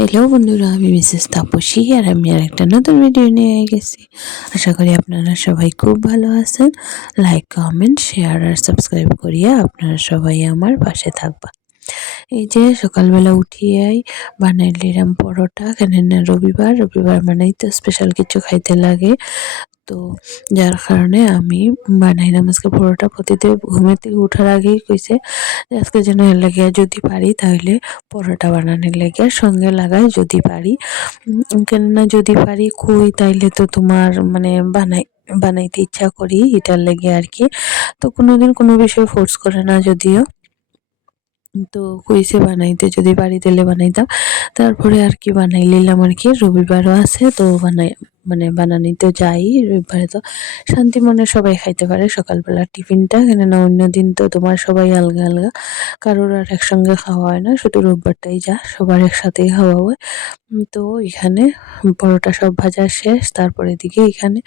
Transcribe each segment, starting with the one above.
Hello বন্ধুরা, আমি Mrs Tapasi আর আমি আরেকটা নতুন ভিডিও নিয়ে গেছি। আশা করি আপনারা সবাই খুব ভালো আছেন। লাইক, কমেন্ট, শেয়ার আর সাবস্ক্রাইব করিয়া আপনারা সবাই আমার পাশে থাকবা। এই যে সকালবেলা উঠিয়াই বানাইলিরাম পরোটা, কেন না রবিবার মানেই তো স্পেশাল কিছু খাইতে লাগে। তো যার কারণে আমি বানাইলাম আজকে পরোটা। প্রতিদিন ঘুমের থেকে উঠার আগেই কইছে যে আজকে যেন এর লাগে যদি পারি তাহলে পরোটা বানানোর লেগে সঙ্গে লাগাই যদি পারি। কেননা যদি পারি কই তাইলে তো তোমার মানে বানাইতে ইচ্ছা করি এটার লেগে আর কি। তো কোনোদিন কোনো বিষয় ফোর্স করে না যদিও, তো কইছে বানাইতে যদি পারি তাহলে বানাইতাম। তারপরে আর কি বানাই নিলাম আর কি। রবিবারও আছে তো বানানি তো যাই। রবিবারে তো শান্তি মনে সবাই খাইতে পারে সকালবেলা টিফিনটা, কেননা অন্য দিন তো তোমার সবাই আলগা আলগা, কারোর আর একসঙ্গে খাওয়া হয় না, শুধু রোববারটাই যা সবার একসাথেই খাওয়া হয়। তো এখানে পরোটা সব ভাজা শেষ। তারপরে এদিকে এখানে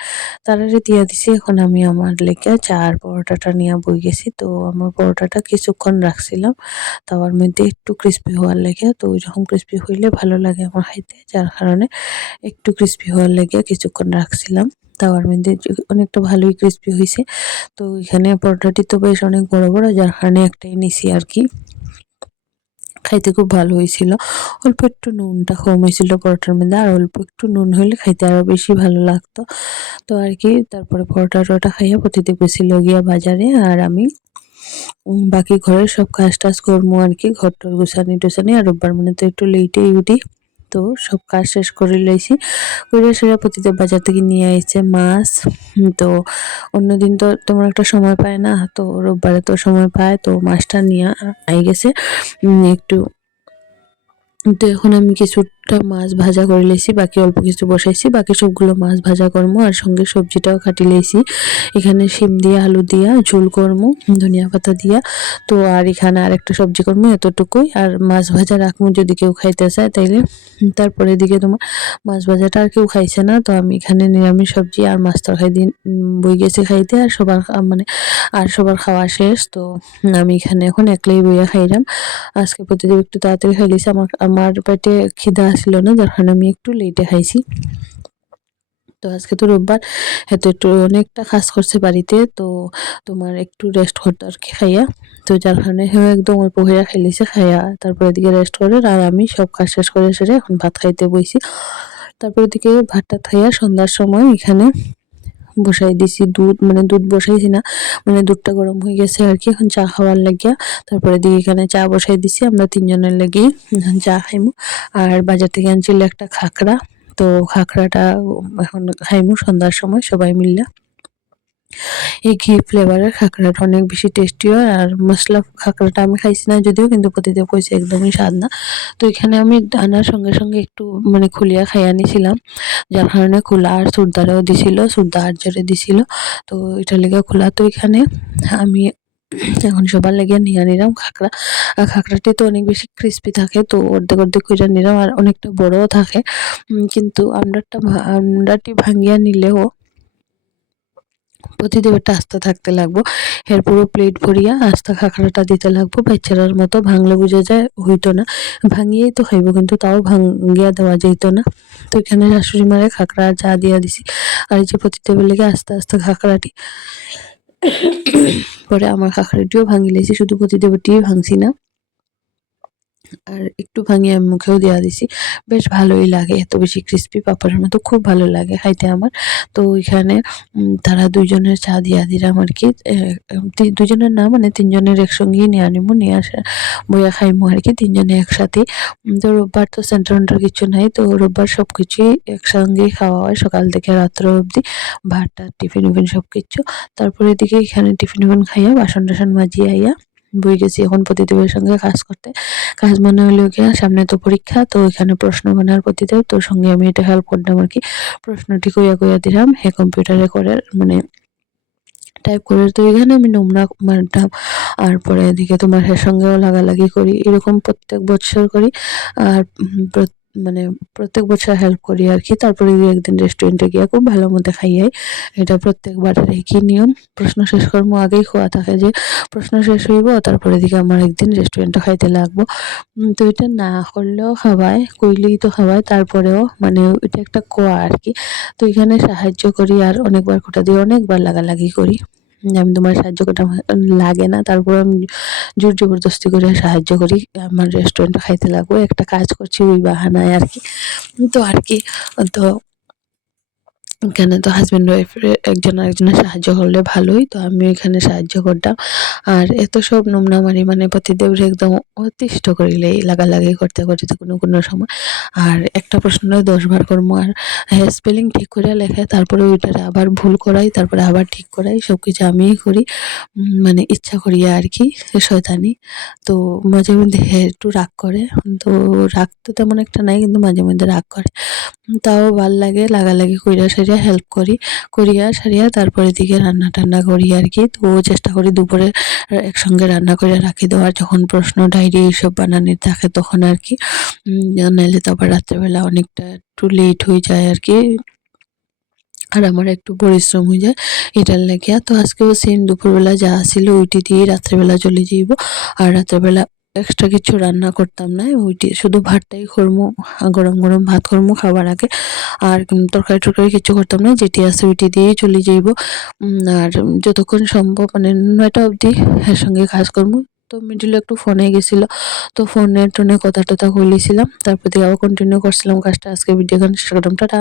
তারারে দিয়া দিছি। এখন আমি আমার লেগে চা আর পরোটাটা নিয়ে বই গেছি। তো আমার পরোটাটা কিছুক্ষণ রাখছিলাম তাওয়ার মধ্যে একটু ক্রিস্পি হওয়ার লেগে। তো ওইরকম ক্রিস্পি হইলে ভালো লাগে আমার খাইতে, যার কারণে একটু ক্রিস্পি হওয়ার লেগে কিছুক্ষণ রাখছিলাম তাওয়ার মধ্যে। অনেকটা ভালোই ক্রিস্পি হয়েছে। তো এখানে পরোটাটি তো বেশ অনেক বড় বড়, যার কারণে একটাই নিছি আর কি। খাইতে খুব ভালো হয়েছিল। অল্প একটু নুনটা কম হয়েছিল পরোটার মধ্যে, আর অল্প একটু নুন হইলে খাইতে আরো বেশি ভালো লাগতো। তো আর কি তারপরে পরোটা টরোটা খাইয়া প্রতিদিন গেছিল গিয়া বাজারে, আর আমি বাকি ঘরের সব কাজ টাজ করবো আর কি। ঘর টর গুছানি টুছানি, আর রোববার মানে তো একটু লেটেই উঠি। তো সব কাজ শেষ করে লইছি। করে সেটা প্রতিদিন বাজার থেকে নিয়ে আইছে মাছ। তো অন্যদিন তো তেমন একটা সময় পায় না, তো রোববারে তো সময় পায়, তো মাছটা নিয়ে আই গেছে একটু। তো এখন আমি কিছুটা মাছ ভাজা করে লেছি, বাকি অল্প কিছু বসাইছি, বাকি সবগুলো মাছ ভাজা করবো, আর সঙ্গে সবজিটাও কাটি লেছি। এখানে শিম দিয়া আলু দিয়া ঝোল করবো ধনিয়া পাতা দিয়া। তো আর এখানে আরেকটা সবজি করবো, এতটুকুই। আর মাছ ভাজা রাখবো যদি কেউ খাইতে চায় তাইলে। তারপরে এদিকে তোমার মাছ ভাজাটা আর কেউ খাইছে না, তো আমি এখানে নিরামিষ সবজি আর মাছ তরকারি দিন বই গেছে খাইতে। আর সবার খাওয়া শেষ। তো আমি এখানে এখন একলাই বইয়া খাইলাম। আজকে প্রতিদিন একটু তাড়াতাড়ি খাই লিছি। আমার পেটে খিদা ছিল না, যার কারণে আমি একটু লেটে খাইছি। তো আজকে তো রোববার, এত একটু অনেকটা কাজ করছে বাড়িতে, তো তোমার একটু রেস্ট করতে আর কি খাইয়া। তো যার কারণে একদম অল্প হইয়া খাই লিছে, খাইয়া তারপরে এদিকে রেস্ট করে, আর আমি সব কাজ শেষ করে সেরে এখন ভাত খাইতে বইছি। তারপর এদিকে ভাতটা খাইয়া সন্ধ্যার সময় এখানে বসাই দিছি দুধ, মানে দুধ বসাইছি না, মানে দুধটা গরম হয়ে গেছে আর কি, এখন চা খাওয়ার লাগিয়া। তারপরে দিকে এখানে চা বসাই দিছি, আমরা তিনজনের লাগি চা খাইমু। আর বাজার থেকে আনছিল একটা খাকড়া, তো খাকড়াটা এখন খাইমু সন্ধ্যার সময় সবাই মিললা। এই ঘি ফ্লেভারের খাকড়াটা অনেক বেশি টেস্টি হয়। আর মশলা খাকড়াটা আমি খাইছি না যদিও, কিন্তু প্রতিদিন কইছে একদমই স্বাদ না। তো এখানে আমি আনার সঙ্গে সঙ্গে একটু খুলিয়া খাইয়া নিছিলাম, যার কারণে খোলা। আর সুরদারেও দিছিল, সুরদা আর জোরে দিছিল, তো এটার লেগে খোলা। তো এখানে আমি এখন সবার লেগে নিয়ে নিলাম খাকড়া। আর খাকড়াটি তো অনেক বেশি ক্রিস্পি থাকে, তো অর্ধেক অর্ধেক করে নিলাম, আর অনেকটা বড়ও থাকে। কিন্তু আমরাটি ভাঙিয়া নিলেও প্রতিদিন একটা আস্তা থাকতে লাগবো। এর পুরো প্লেট ভরিয়া আস্তা খাকড়াটা দিতে লাগবো, বাচ্চারার মতো ভাঙলে বুঝে যায় হইতো না। ভাঙিয়েই তো খাইবো, কিন্তু তাও ভাঙিয়া দেওয়া যেত না। তো এখানে শাশুড়ি মারে খাকড়া চা দিয়া দিছি। আর এই যে প্রতিদিনের লেগে আস্তে আস্তে খাকড়াটি পরে আমার খাকড়াটিও ভাঙি লেছি, শুধু প্রতিদেবটিই ভাঙছি না, আর একটু ভাঙিয়ে আমি মুখেও দেওয়া দিছি। বেশ ভালোই লাগে, এত বেশি ক্রিস্পি পাপড়ের মতো, খুব ভালো লাগে খাইতে আমার। তো এখানে তারা দুইজনের চা দিয়া দিলাম আর কি। দুজনের না, মানে তিনজনের একসঙ্গেই নিয়ে নিবো, নিয়ে আসা বইয়া খাইমু আর কি, তিনজনে একসাথে। তো রোববার তো সেন্টার কিছু নাই, তো রোববার সবকিছুই একসঙ্গেই খাওয়া হয় সকাল থেকে রাত্র অবধি, ভাত টাত টিফিন উফিন সবকিছু। তারপরে এদিকে এখানে টিফিন উফিন খাইয়া বাসন টাসন মাজিয়ে আইয়া বই গেছি এখন প্রতিদেবের সঙ্গে কাজ করতে। কাজ মনে হলো গিয়া সামনে তো পরীক্ষা, তো এখানে প্রশ্ন বানার প্রতিদেব, তোর সঙ্গে আমি এটা হেল্প করলাম আর কি। প্রশ্নটি কইয়া কইয়া দিলাম, হে কম্পিউটারে করে টাইপ করে। তো এখানে আমি নোংরা মারতাম, আর পরে এদিকে তোমার এর সঙ্গেও লাগালাগি করি, এরকম প্রত্যেক বছর করি। আর মানে প্রত্যেক বছর হেল্প করি আর কি। তারপরে গিয়ে একদিন রেস্টুরেন্টে গিয়ে খুব ভালো মতো খাইয়াই, এটা প্রত্যেকবারের একই নিয়ম। প্রশ্ন শেষ করবো আগেই খোয়া থাকে যে প্রশ্ন শেষ হইব তারপরে দিকে আমার একদিন রেস্টুরেন্টে খাইতে লাগবো। তো এটা না করলেও খাওয়ায়, কইলেই তো খাওয়ায়, তারপরেও মানে এটা একটা কোয়া আর কি। তো এখানে সাহায্য করি আর অনেকবার খোঁটা দিয়ে অনেকবার লাগালাগি করি যে আমি তোমার সাহায্য করতে, আমার লাগে না, তারপর আমি জোর জবরদস্তি করে সাহায্য করি, আমার রেস্টুরেন্টে খাইতে লাগবো, একটা কাজ করছি ওই বাহানায় আর কি। তো আর কি, তো এখানে তো হাজব্যান্ড ওয়াইফ একজন আরেকজনের সাহায্য করলে ভালোই, তো আমি এখানে সাহায্য করতাম। আর এত সব নোংরামারি মানে পতিদেবরে একদম অতিষ্ঠ করিলেই লাগালাগি করতে করতে কোনো কোনো সময়। আর একটা প্রশ্ন 10 বার করবো, আর স্পেলিং ঠিক করে লেখে, তারপরে ওইটারে আবার ভুল করাই, তারপরে আবার ঠিক করাই, সব কিছু আমিই করি। মানে ইচ্ছা করিয়া আর কি, শয়তানি। তো মাঝে মধ্যে একটু রাগ করে, তো রাগ তো তেমন একটা নাই, কিন্তু মাঝে মধ্যে রাগ করে। তাও ভাল লাগে, লাগালাগি কইরা সারিয়া হেল্প করি, করিয়া সারিয়া তারপরে দিকে রান্না টান্না করি আর কি। তো চেষ্টা করি দুপুরে একসঙ্গে রান্না করে রাখি দেওয়ার, যখন প্রশ্ন ডায়েরি এইসব বানানোর থাকে তখন আর কি। নাইলে তো আবার রাত্রেবেলা অনেকটা একটু লেট হয়ে যায় আর কি, আর আমার একটু পরিশ্রম হয়ে যায় এটার লাগিয়া। তো আজকেও সেম দুপুরবেলা যা ছিল ওইটি দিয়ে রাত্রেবেলা চলে যাইব। আর রাত্রেবেলা এক্সট্রা কিছু রান্না করতাম না, ওইটি শুধু ভাতটাই করবো, গরম গরম ভাত করবো খাবার আগে। আর তরকারি টরকারি কিছু করতাম না, যেটি আছে ওইটি দিয়েই চলে যাইব। আর যতক্ষণ সম্ভব মানে 9টা অবধি এর সঙ্গে কাজ করবো। তো মিডিলে একটু ফোনে গেছিল, তো ফোনে টোনে কথা টথা কইলিছিলাম, তারপর দিয়ে আবার কন্টিনিউ করছিলাম কাজটা। আজকে ভিডিও শেষ করলাম, টাটা।